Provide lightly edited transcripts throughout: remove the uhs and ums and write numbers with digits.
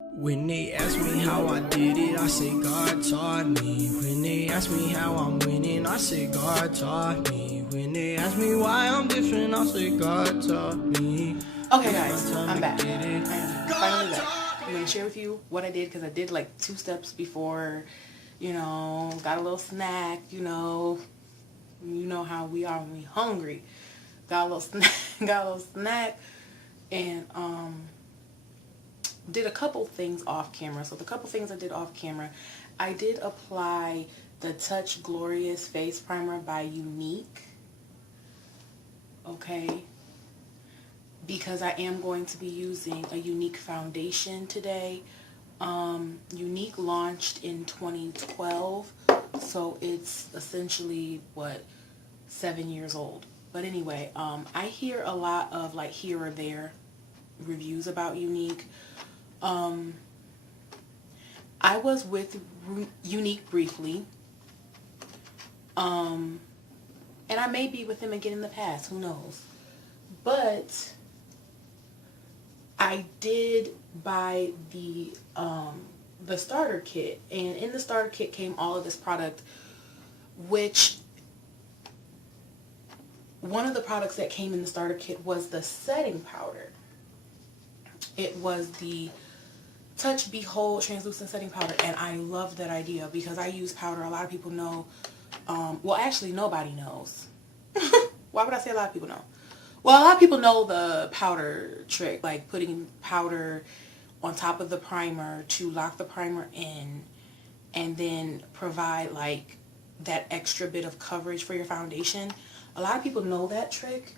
When they ask me how I did it, I say God taught me. When they ask me how I'm winning, I say God taught me. When they ask me why I'm different, I say God taught me. Okay guys, I'm back. I'm finally back. I'm going to share with you what I did, because I did like 2 steps before, you know, got a little snack, you know how we are when we hungry. Got a little snack, and did a couple things off camera. So the couple things I did off camera, I did apply the Touch Glorious Face Primer by Younique. Okay. Because I am going to be using a Younique foundation today. Younique launched in 2012. So it's essentially, what, 7 years old. But anyway, I hear a lot of like here or there reviews about Younique. I was with Younique briefly, and I may be with him again in the past, who knows, but I did buy the starter kit, and in the starter kit came all of this product, which one of the products that came in the starter kit was the setting powder. It was the Touch Behold Translucent Setting Powder, and I love that idea because I use powder. A lot of people know. Well, actually, nobody knows. Why would I say a lot of people know? Well, a lot of people know the powder trick, like putting powder on top of the primer to lock the primer in and then provide like that extra bit of coverage for your foundation. A lot of people know that trick.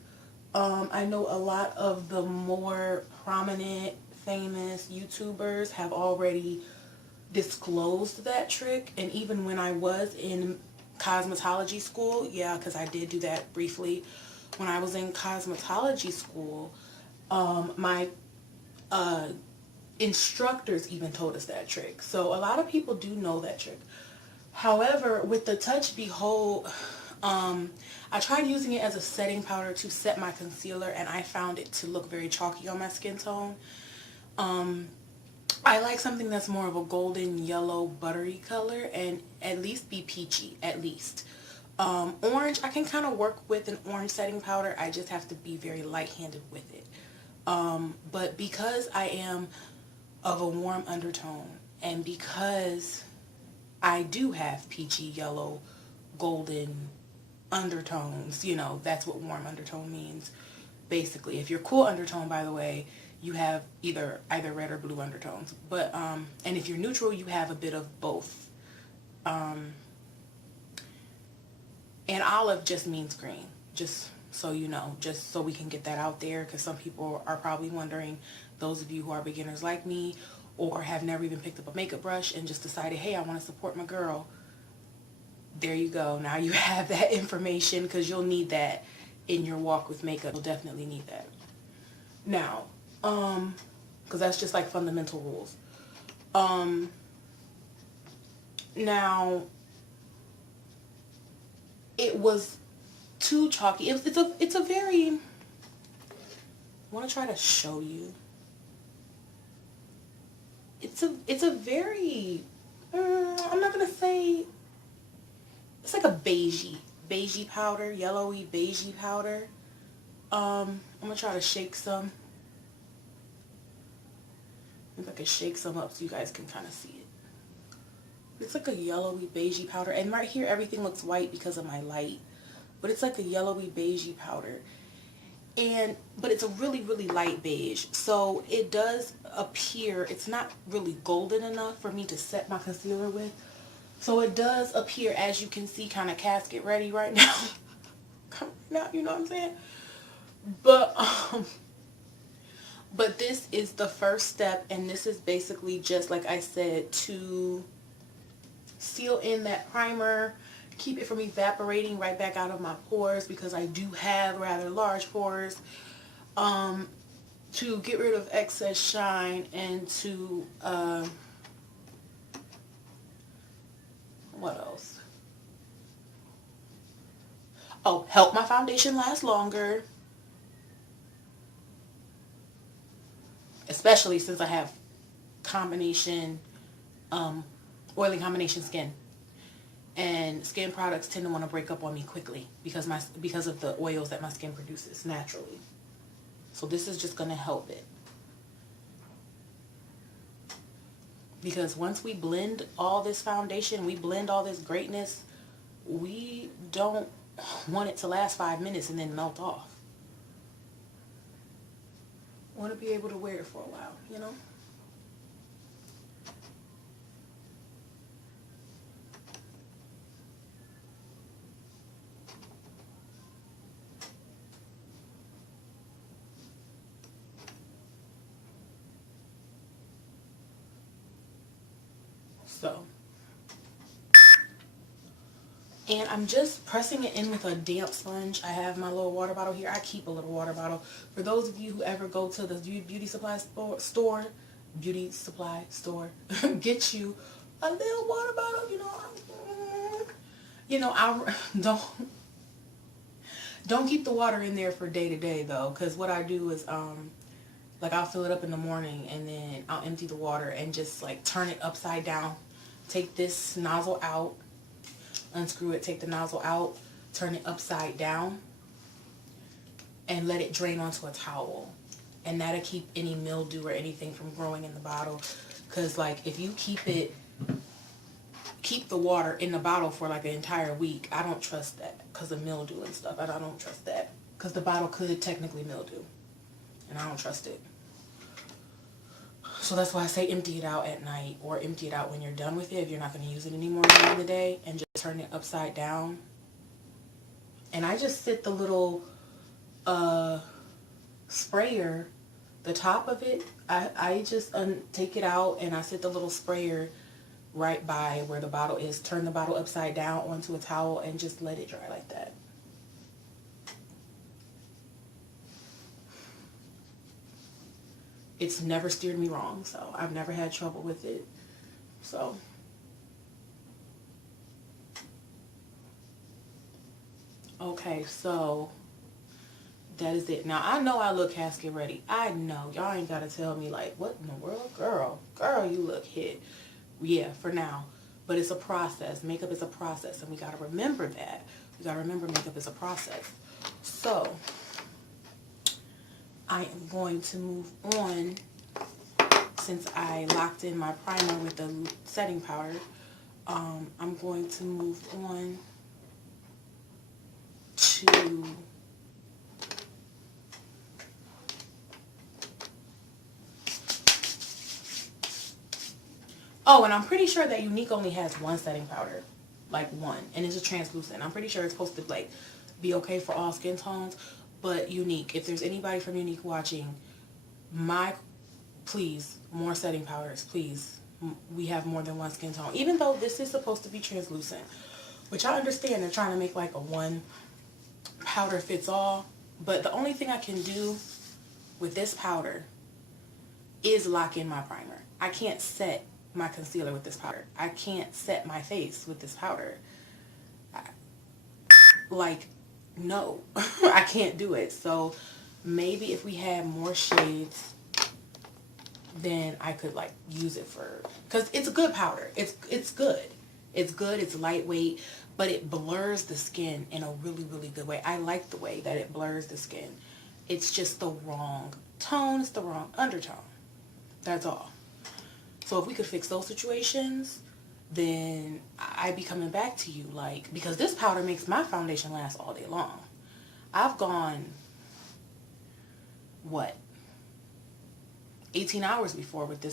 I know a lot of the more prominent, famous YouTubers have already disclosed that trick, and even when I was in cosmetology school, yeah, because I did do that briefly. When I was in cosmetology school, my instructors even told us that trick. So a lot of people do know that trick. However, with the Touch Behold, I tried using it as a setting powder to set my concealer, and I found it to look very chalky on my skin tone. I like something that's more of a golden yellow buttery color and at least be peachy, at least. Orange, I can kind of work with an orange setting powder. I just have to be very light-handed with it. But because I am of a warm undertone, and because I do have peachy, yellow, golden undertones, you know, that's what warm undertone means. Basically, if you're cool undertone, by the way, you have either red or blue undertones. But and if you're neutral, you have a bit of both. And olive just means green, just so you know, just so we can get that out there, because some people are probably wondering, those of you who are beginners like me or have never even picked up a makeup brush and just decided, hey, I want to support my girl. There you go. Now you have that information, because you'll need that in your walk with makeup. You'll definitely need that. Now, because that's just like fundamental rules. Now, it was too chalky. It's a very, I want to try to show you. It's a very, I'm not gonna say, it's like a beigey powder, yellowy beigey powder. I'm gonna try to shake some. If I can shake some up so you guys can kind of see it. It's like a yellowy beigey powder, and right here everything looks white because of my light, but it's like a yellowy beigey powder. But it's a really, really light beige, so it does appear, it's not really golden enough for me to set my concealer with. So it does appear, as you can see, kind of casket ready right now. You know what I'm saying? But this is the first step, and this is basically just, like I said, to seal in that primer, keep it from evaporating right back out of my pores, because I do have rather large pores, to get rid of excess shine, and to, what else? Oh, help my foundation last longer. Especially since I have combination, oily combination skin. And skin products tend to want to break up on me quickly because of the oils that my skin produces naturally. So this is just going to help it. Because once we blend all this foundation, we blend all this greatness, we don't want it to last 5 minutes and then melt off. I want to be able to wear it for a while, you know? So, and I'm just pressing it in with a damp sponge. I have my little water bottle here. I keep a little water bottle. For those of you who ever go to the beauty supply store, get you a little water bottle. I don't keep the water in there for day to day though, because what I do is like I'll fill it up in the morning and then I'll empty the water and just like turn it upside down. Take this nozzle out, unscrew it, take the nozzle out, turn it upside down, and let it drain onto a towel. And that'll keep any mildew or anything from growing in the bottle. Because like if you keep the water in the bottle for like an entire week, I don't trust that because of mildew and stuff. I don't trust that because the bottle could technically mildew, and I don't trust it. So that's why I say empty it out at night, or empty it out when you're done with it if you're not going to use it anymore during the day, and just turn it upside down. And I just sit the little sprayer, the top of it, I just take it out and I sit the little sprayer right by where the bottle is, turn the bottle upside down onto a towel and just let it dry like that. It's never steered me wrong, so I've never had trouble with it. So okay, so that is it. Now I know I look casket ready. I know y'all ain't gotta tell me like, what in the world, girl, you look hit. Yeah, for now, but it's a process. Makeup is a process, and we gotta remember that. We gotta remember makeup is a process. So I am going to move on, since I locked in my primer with the setting powder. I'm going to move on to and I'm pretty sure that Younique only has one setting powder, like one, and it's a translucent. I'm pretty sure it's supposed to like be okay for all skin tones. But Younique, if there's anybody from Younique watching, please, more setting powders, please. We have more than one skin tone. Even though this is supposed to be translucent, which I understand they're trying to make like a one powder fits all. But the only thing I can do with this powder is lock in my primer. I can't set my concealer with this powder. I can't set my face with this powder. No, I can't do it. So maybe if we had more shades, then I could like use it for, because it's a good powder. It's good. It's good. It's lightweight, but it blurs the skin in a really, really good way. I like the way that it blurs the skin. It's just the wrong tone. It's the wrong undertone. That's all. So if we could fix those situations, then I'd be coming back to you, like, because this powder makes my foundation last all day long. I've gone, what, 18 hours before with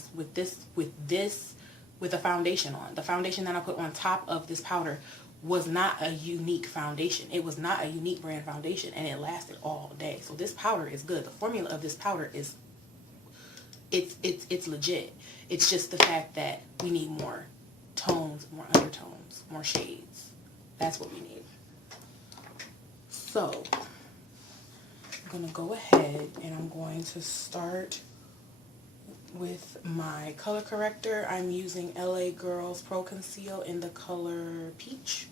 a foundation on. The foundation that I put on top of this powder was not a Younique foundation. It was not a Younique brand foundation, and it lasted all day. So this powder is good. The formula of this powder is, it's legit. It's just the fact that we need more tones, more undertones, more shades. That's what we need. So I'm going to go ahead and I'm going to start with my color corrector. I'm using LA Girls Pro Conceal in the color Peach.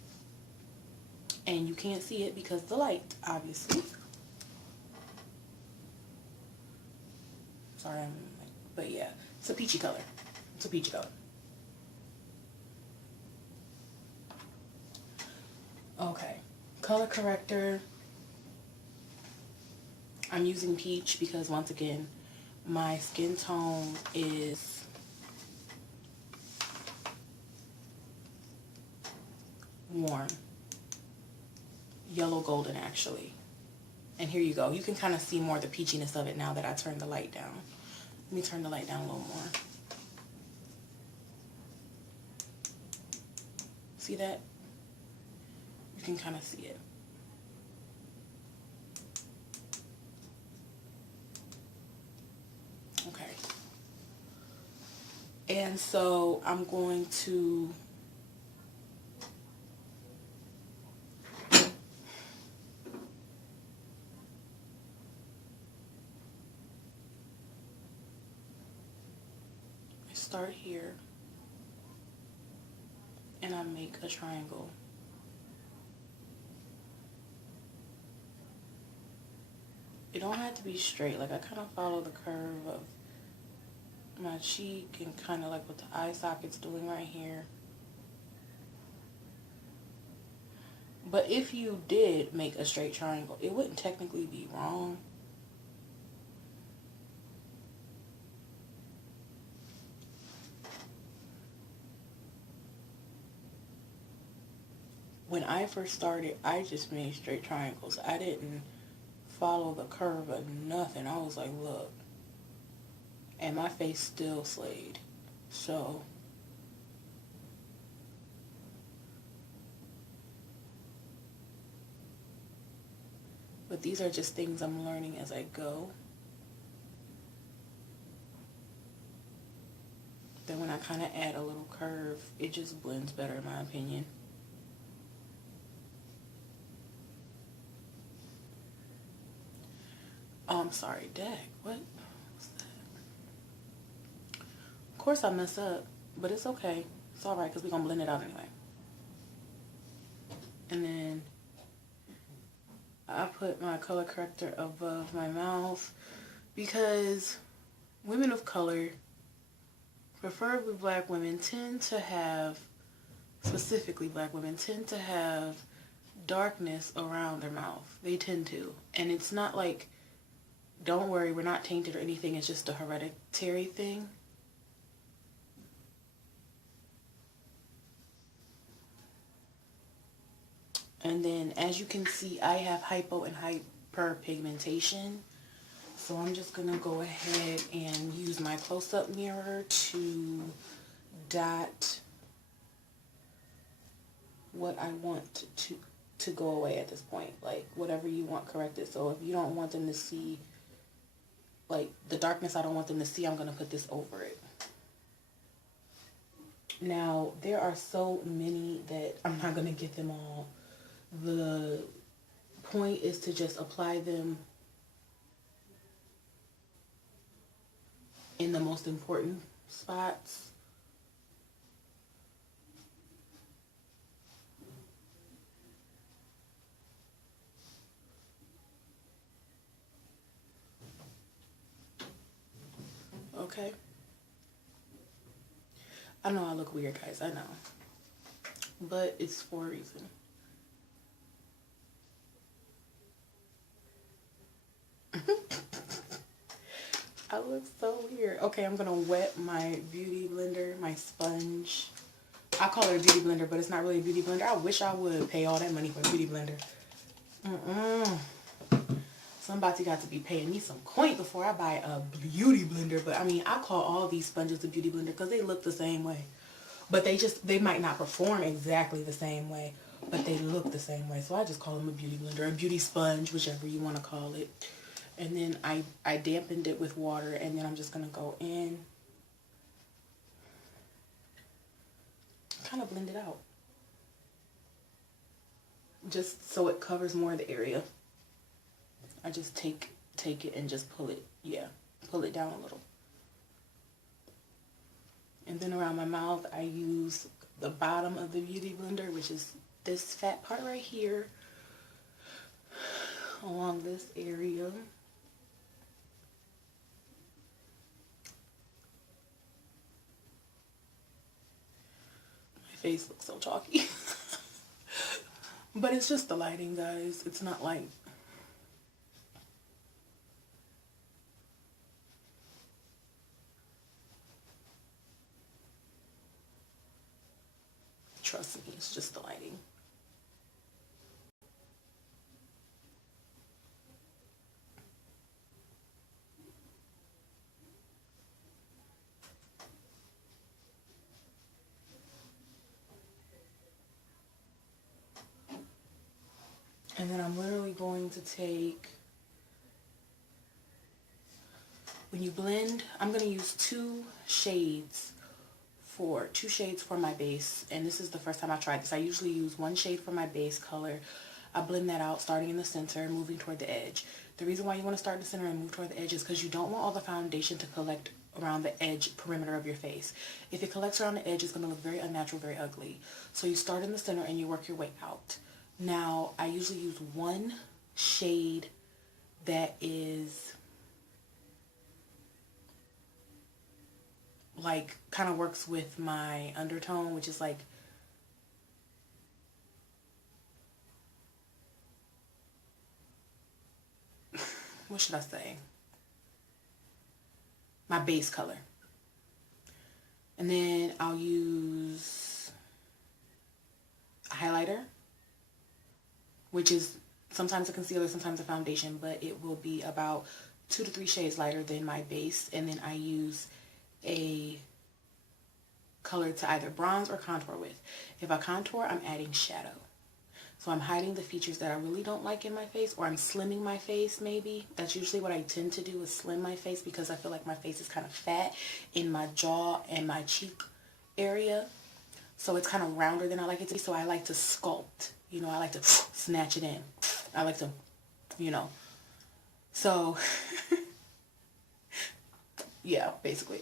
And you can't see it because of the light, obviously. Sorry, but yeah, it's a peachy color. It's a peachy color. Okay, color corrector. I'm using peach because once again, my skin tone is warm. Yellow golden actually. And here you go. You can kind of see more the peachiness of it now that I turned the light down. Let me turn the light down a little more. See that? You can kind of see it. Okay. And so I'm going to start here and I make a triangle. It don't have to be straight. Like I kind of follow the curve of my cheek and kind of like what the eye socket's doing right here. But if you did make a straight triangle, it wouldn't technically be wrong. When I first started, I just made straight triangles. I didn't follow the curve of nothing. I was like, look. And my face still slayed. So but these are just things I'm learning as I go. Then when I kind of add a little curve, it just blends better in my opinion. Oh, I'm sorry, Dag. What was that? Of course I mess up, but it's okay. It's alright because we're going to blend it out anyway. And then I put my color corrector above my mouth because women of color, preferably black women, tend to have, specifically black women, tend to have darkness around their mouth. They tend to. And it's not like, don't worry, we're not tainted or anything. It's just a hereditary thing. And then, as you can see, I have hypo and hyperpigmentation. So I'm just going to go ahead and use my close-up mirror to dot what I want to go away at this point. Like, whatever you want corrected. So if you don't want them to see, like, the darkness I don't want them to see, I'm going to put this over it. Now, there are so many that I'm not going to get them all. The point is to just apply them in the most important spots. Okay. I know I look weird, guys. I know. But it's for a reason. I look so weird. Okay, I'm going to wet my beauty blender, my sponge. I call it a beauty blender, but it's not really a beauty blender. I wish I would pay all that money for a beauty blender. Somebody got to be paying me some coin before I buy a beauty blender. But I mean, I call all these sponges a beauty blender because they look the same way. But they might not perform exactly the same way, but they look the same way. So I just call them a beauty blender, a beauty sponge, whichever you want to call it. And then I dampened it with water, and then I'm just going to go in, kind of blend it out, just so it covers more of the area. I just take it and just pull it, pull it down a little. And then around my mouth, I use the bottom of the beauty blender, which is this fat part right here, along this area. face looks so chalky. But it's just the lighting, guys. It's not like... Trust me, it's just the lighting. And then I'm literally going to take, when you blend, I'm going to use two shades for my base. And this is the first time I tried this. I usually use one shade for my base color. I blend that out starting in the center, moving toward the edge. The reason why you want to start in the center and move toward the edge is because you don't want all the foundation to collect around the edge perimeter of your face. If it collects around the edge, it's going to look very unnatural, very ugly. So you start in the center and you work your way out. Now, I usually use one shade that is like, kind of works with my undertone, which is like, what should I say? My base color. And then I'll use a highlighter, which is sometimes a concealer, sometimes a foundation, but it will be about 2 to 3 shades lighter than my base. And then I use a color to either bronze or contour with. If I contour, I'm adding shadow. So I'm hiding the features that I really don't like in my face, or I'm slimming my face maybe. That's usually what I tend to do, is slim my face, because I feel like my face is kind of fat in my jaw and my cheek area. So it's kind of rounder than I like it to be. So I like to sculpt. You know, I like to snatch it in. I like to, you know. So, yeah, basically.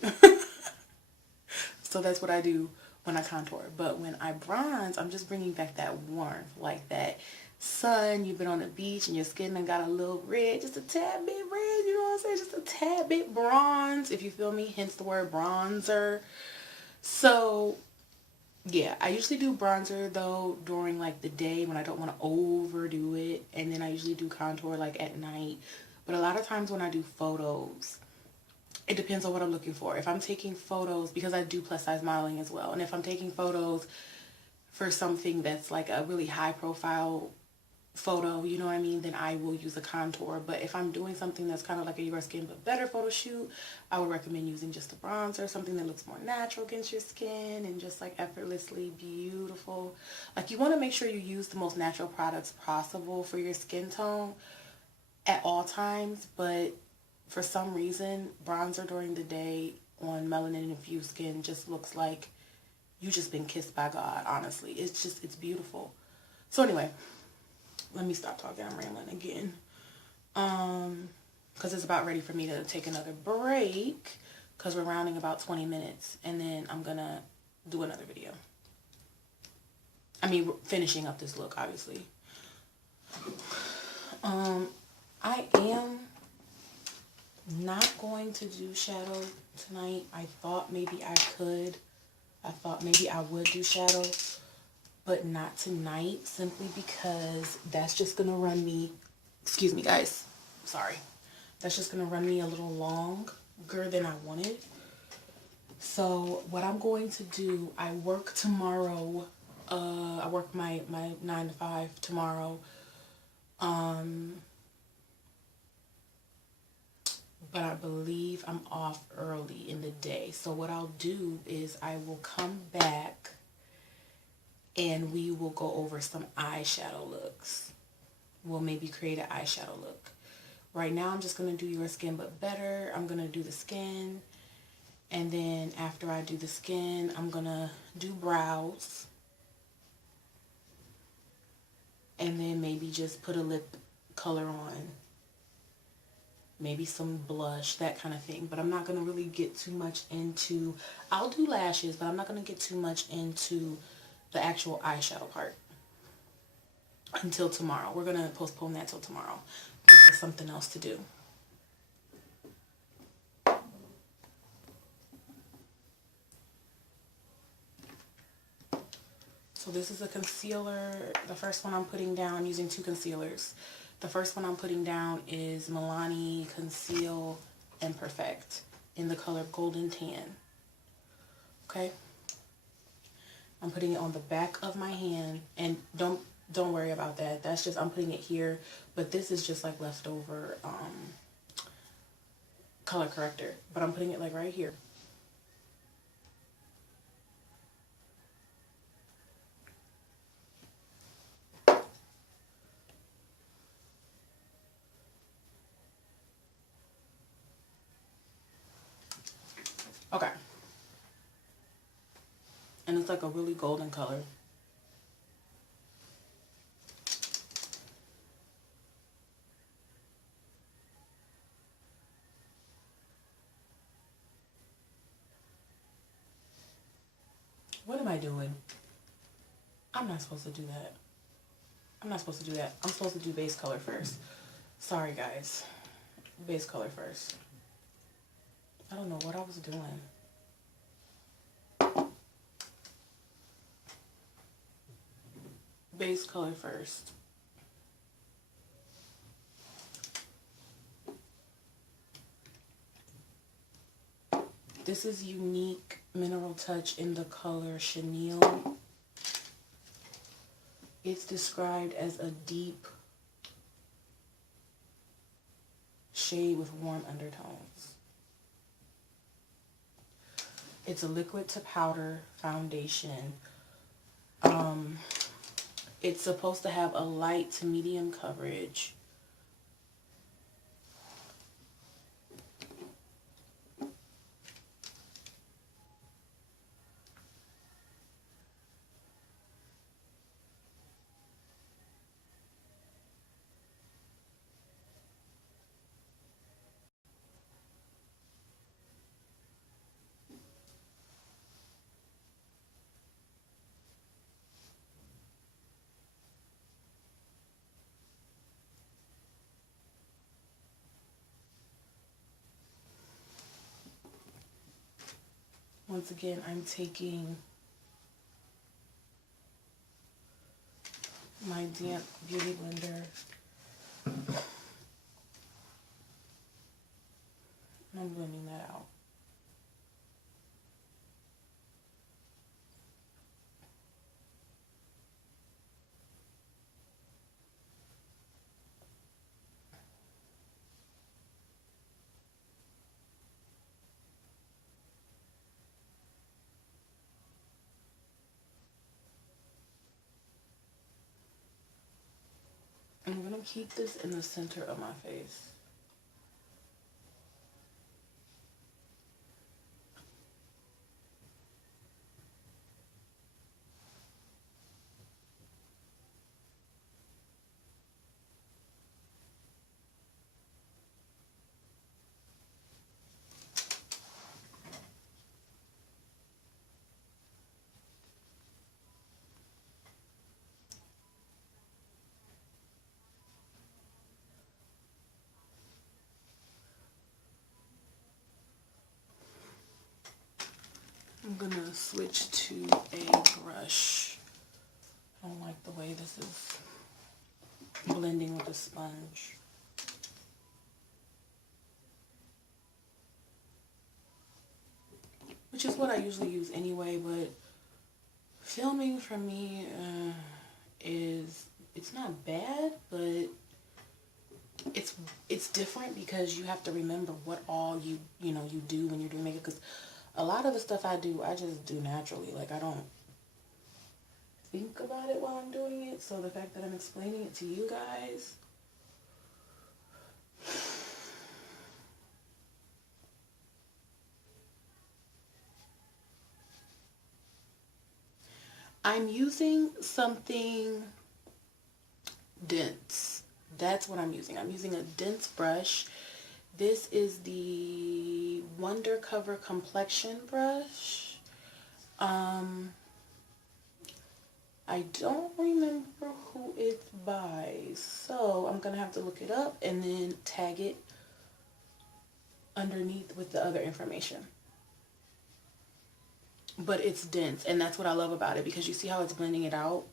So that's what I do when I contour. But when I bronze, I'm just bringing back that warmth, like that sun. You've been on the beach and your skin done got a little red, just a tad bit red, you know what I'm saying? Just a tad bit bronze, if you feel me, hence the word bronzer. So yeah, I usually do bronzer though during like the day when I don't want to overdo it, and then I usually do contour like at night. But a lot of times when I do photos, it depends on what I'm looking for. If I'm taking photos, because I do plus size modeling as well, and if I'm taking photos for something that's like a really high profile photo, you know what I mean, then I will use a contour. But if I'm doing something that's kind of like a Your Skin But Better photo shoot, I would recommend using just a bronzer, something that looks more natural against your skin and just like effortlessly beautiful. Like, you want to make sure you use the most natural products possible for your skin tone at all times, but for some reason, bronzer during the day on melanin infused skin just looks like you just been kissed by God, honestly. It's beautiful. So anyway, let me stop talking. I'm rambling again. Because it's about ready for me to take another break, because we're rounding about 20 minutes, and then I'm going to do another video. I mean, finishing up this look, obviously. I am not going to do shadow tonight. I thought maybe I could. I thought maybe I would do shadow, but not tonight, simply because that's just going to run me, excuse me guys, sorry. That's just going to run me a little longer than I wanted. So what I'm going to do, I work tomorrow. I work my 9 to 5 tomorrow. But I believe I'm off early in the day. So what I'll do is I will come back and we will go over some eyeshadow looks. We'll maybe create an eyeshadow look. Right now I'm just going to do Your Skin But Better. I'm going to do the skin. And then after I do the skin, I'm going to do brows. And then maybe just put a lip color on. Maybe some blush, that kind of thing. But I'm not going to really get too much into... I'll do lashes, but I'm not going to get too much into the actual eyeshadow part until tomorrow. We're going to postpone that till tomorrow. There's something else to do. So this is a concealer. The first one I'm putting down, I'm using 2 concealers. The first one I'm putting down is Milani Conceal+Perfect in the color Golden Tan. Okay. I'm putting it on the back of my hand, and don't worry about that. That's just, I'm putting it here, but this is just like leftover color corrector, but I'm putting it like right here. Okay. And it's like a really golden color. What am I doing? I'm not supposed to do that. I'm not supposed to do that. I'm supposed to do base color first. Sorry, guys. Base color first. I don't know what I was doing. Base color first. This is Younique Mineral Touch in the color Chenille. It's described as a deep shade with warm undertones. It's a liquid to powder foundation. It's supposed to have a light to medium coverage. Once again, I'm taking my damp beauty blender. I'm blending that out. I'm going to keep this in the center of my face. I'm gonna switch to a brush. I don't like the way this is blending with a sponge. Which is what I usually use anyway, but filming for me it's not bad, but it's different because you have to remember what all you do when you're doing makeup, because a lot of the stuff I do, I just do naturally. Like, I don't think about it while I'm doing it. So the fact that I'm explaining it to you guys, I'm using something dense. That's what I'm using. I'm using a dense brush. This is the Wonder Cover Complexion brush. I don't remember who it's by, so I'm gonna have to look it up and then tag it underneath with the other information. but it's dense, and that's what I love about it, because you see how it's blending it out.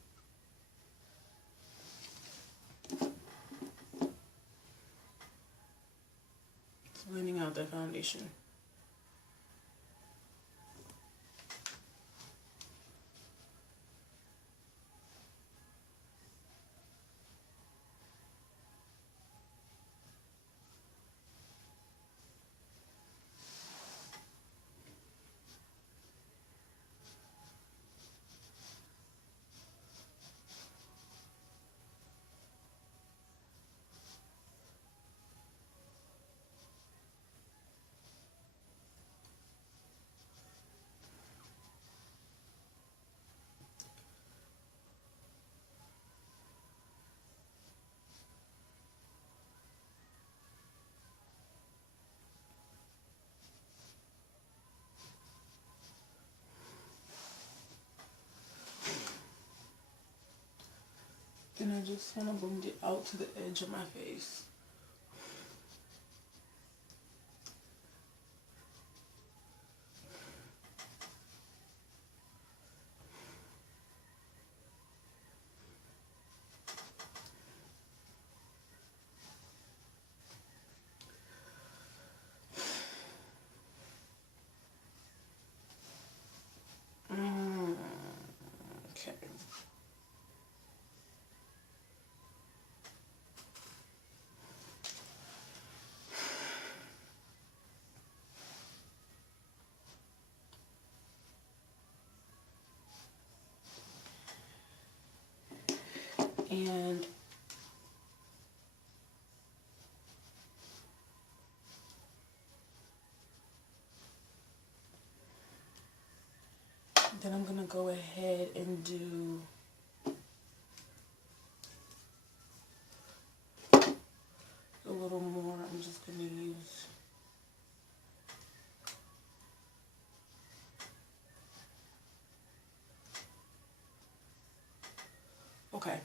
It's blending out the foundation. Then I just want to blend it out to the edge of my face. Okay. And then I'm gonna go ahead and do a little more. I'm just gonna use okay.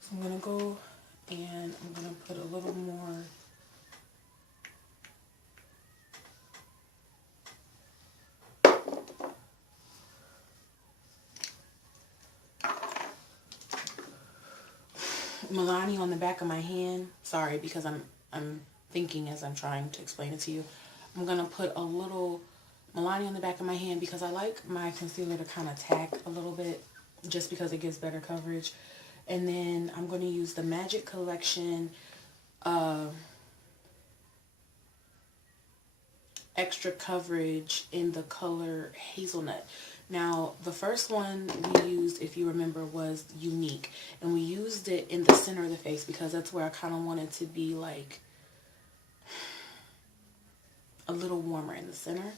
So I'm gonna go and I'm gonna put a little more Milani on the back of my hand. Sorry, because I'm thinking as I'm trying to explain it to you. I'm gonna put a little Milani on the back of my hand because I like my concealer to kind of tack a little bit, just because it gives better coverage. And then I'm going to use the Magic Collection Extra Coverage in the color Hazelnut. Now, the first one we used, if you remember, was Younique. And we used it in the center of the face because that's where I kind of wanted to be like a little warmer in the center.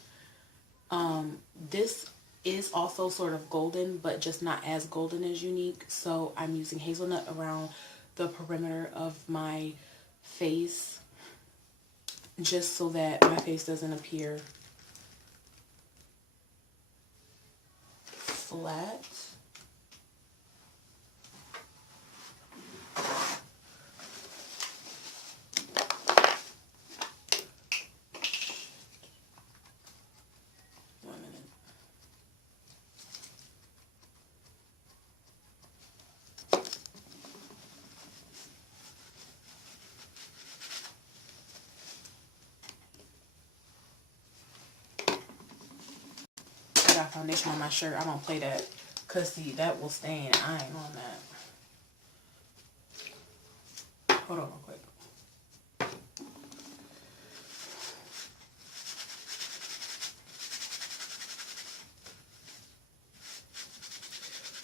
This is also sort of golden, but just not as golden as Younique. So I'm using Hazelnut around the perimeter of my face, just so that my face doesn't appear flat. Foundation on my shirt. I don't play that, because see, that will stain. I ain't on that. Hold on real quick.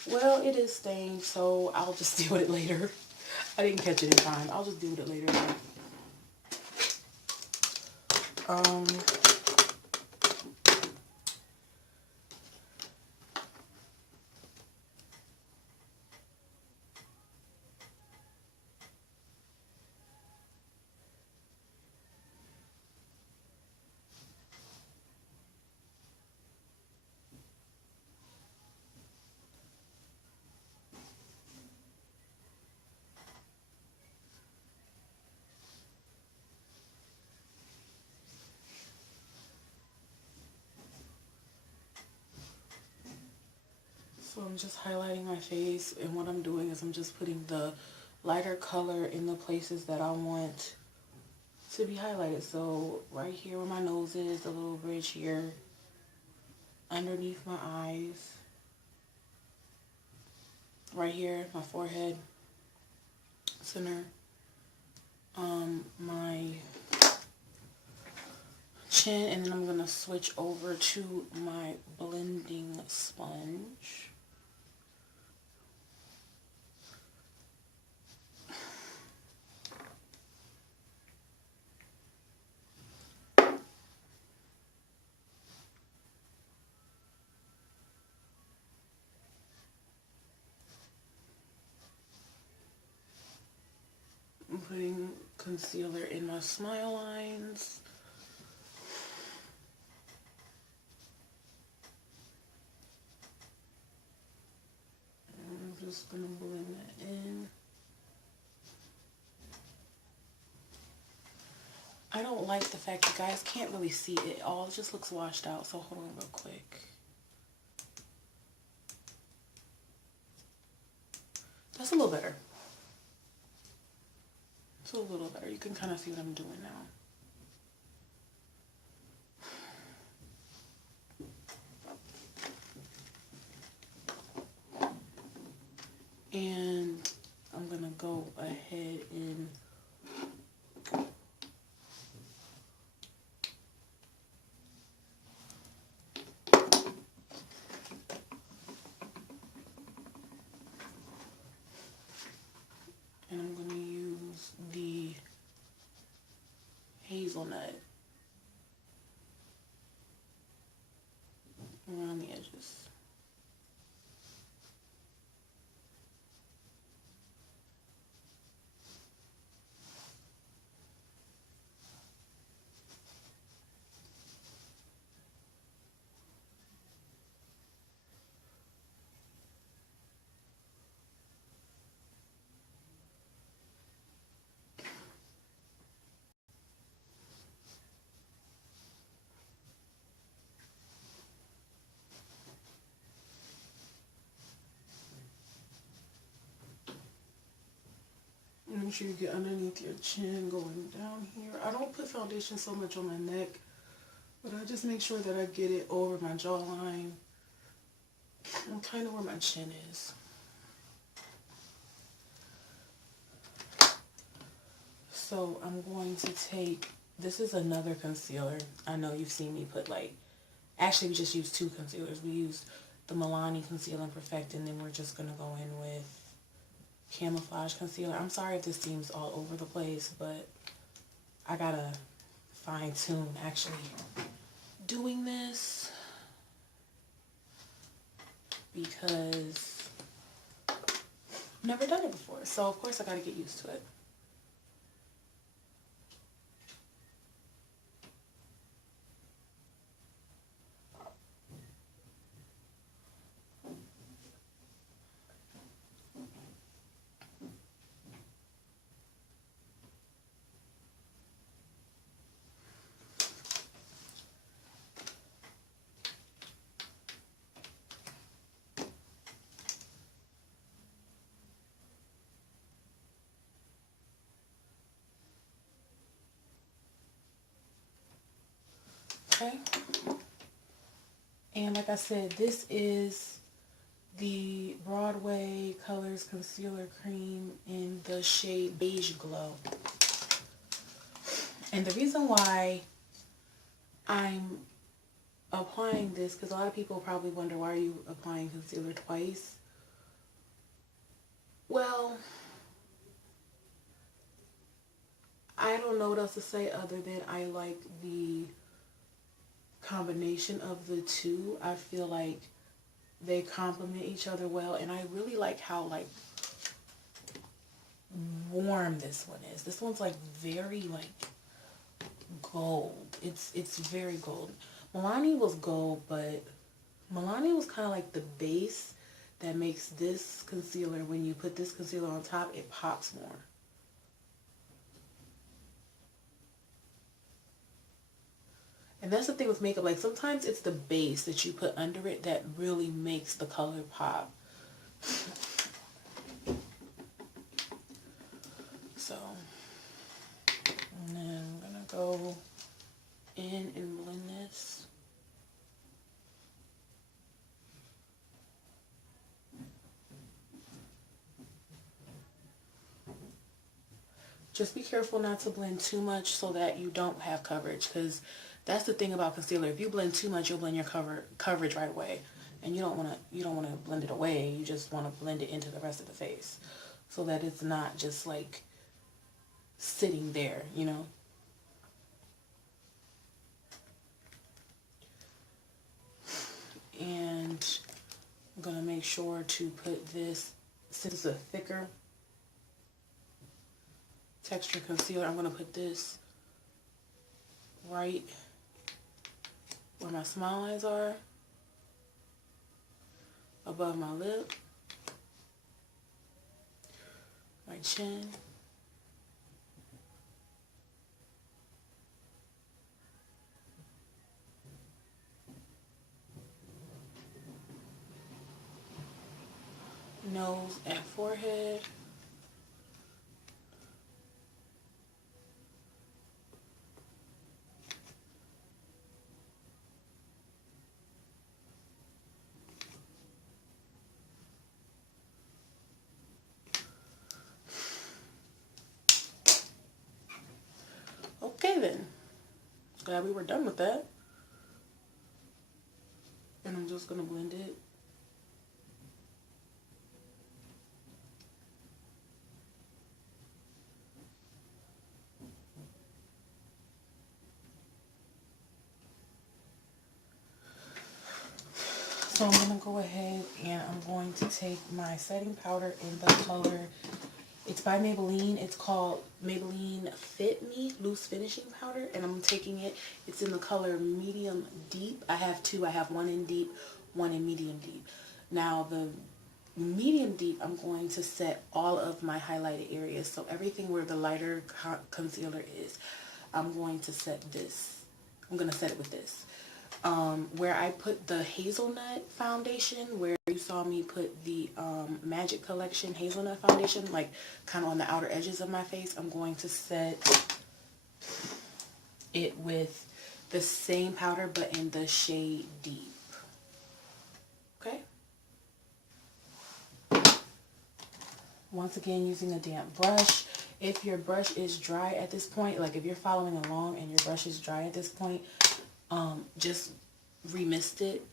Well, it is stained, so I'll just deal with it later. I didn't catch it in time. I'll just deal with it later. So I'm just highlighting my face, and what I'm doing is I'm just putting the lighter color in the places that I want to be highlighted. So right here where my nose is, the little bridge here, underneath my eyes, right here, my forehead, center, my chin, and then I'm going to switch over to my blending sponge. I'm putting concealer in my smile lines. I'm just going to blend that in. I don't like the fact you guys can't really see it all. It just looks washed out. So hold on real quick. That's a little better. It's a little better. You can kind of see what I'm doing now. And I'm going to go ahead and I'm going to use the Hazelnut around the edges. Make sure you get underneath your chin going down here. I don't put foundation so much on my neck, but I just make sure that I get it over my jawline and kind of where my chin is. So I'm going to take, this is another concealer. I know you've seen me put actually we just used two concealers. We used the Milani Conceal and Perfect, and then we're just going to go in with Camouflage concealer. I'm sorry if this seems all over the place, but I gotta fine tune actually doing this because I've never done it before. So of course I gotta get used to it. Okay, and like I said, this is the Broadway Colors Concealer Cream in the shade Beige Glow. And the reason why I'm applying this, because a lot of people probably wonder, why are you applying concealer twice? Well, I don't know what else to say other than I like the combination of the two. I feel like they complement each other well, and I really like how warm this one is. This one's very gold. It's very gold. Milani was gold, but Milani was kind of like the base that makes this concealer, when you put this concealer on top, it pops more. And that's the thing with makeup, like sometimes it's the base that you put under it that really makes the color pop. So, and then I'm gonna go in and blend this. Just be careful not to blend too much so that you don't have coverage, because that's the thing about concealer. If you blend too much, you'll blend your coverage right away, and you don't want to blend it away. You just want to blend it into the rest of the face so that it's not just like sitting there, you know. And I'm gonna make sure to put this, since it's a thicker texture concealer, I'm gonna put this right where my smile lines are, above my lip, my chin, nose and forehead. Okay then, glad we were done with that. And I'm just gonna blend it. So I'm gonna go ahead and I'm going to take my setting powder in the color, it's by Maybelline, it's called Maybelline Fit Me Loose Finishing Powder, and I'm taking it, it's in the color medium deep. I have two, I have one in deep, one in medium deep. Now the medium deep, I'm going to set all of my highlighted areas, so everything where the lighter concealer is, I'm going to set this, I'm going to set it with this. Where I put the Hazelnut foundation, where you saw me put the Magic Collection Hazelnut foundation, like kind of on the outer edges of my face, I'm going to set it with the same powder but in the shade Deep. Okay? Once again, using a damp brush. If your brush is dry at this point, like if you're following along and your brush is dry at this point, just remist it.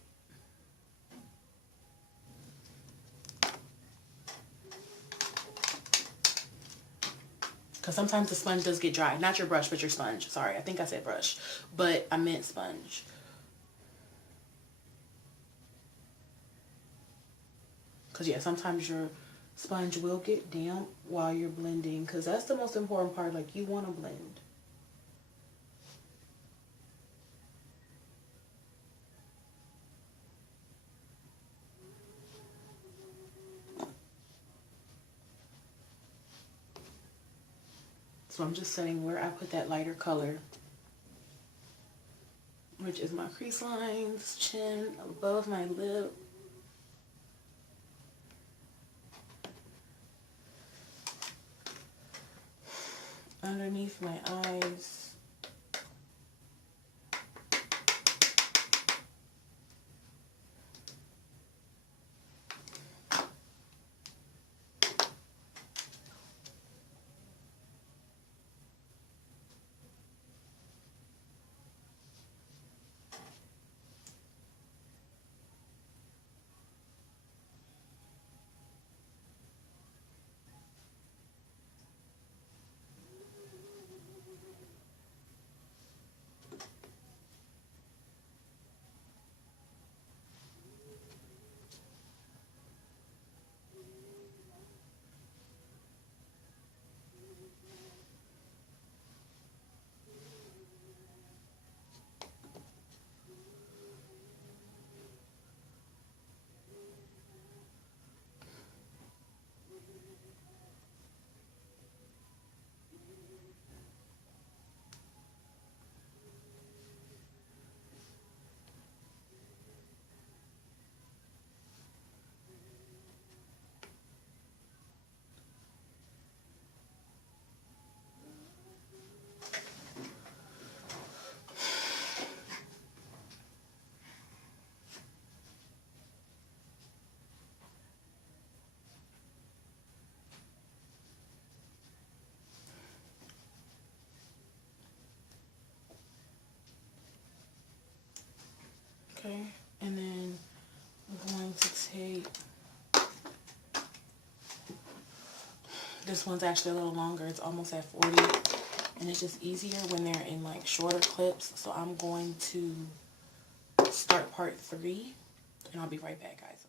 Because sometimes the sponge does get dry. Not your brush, but your sponge. Sorry, I think I said brush, but I meant sponge. Because yeah, sometimes your sponge will get damp while you're blending, because that's the most important part. Like, you want to blend. So I'm just setting where I put that lighter color, which is my crease lines, chin, above my lip. Underneath my eyes. Okay, and then I'm going to take, this one's actually a little longer. It's almost at 40, and it's just easier when they're in like shorter clips. So I'm going to start part 3, and I'll be right back, guys.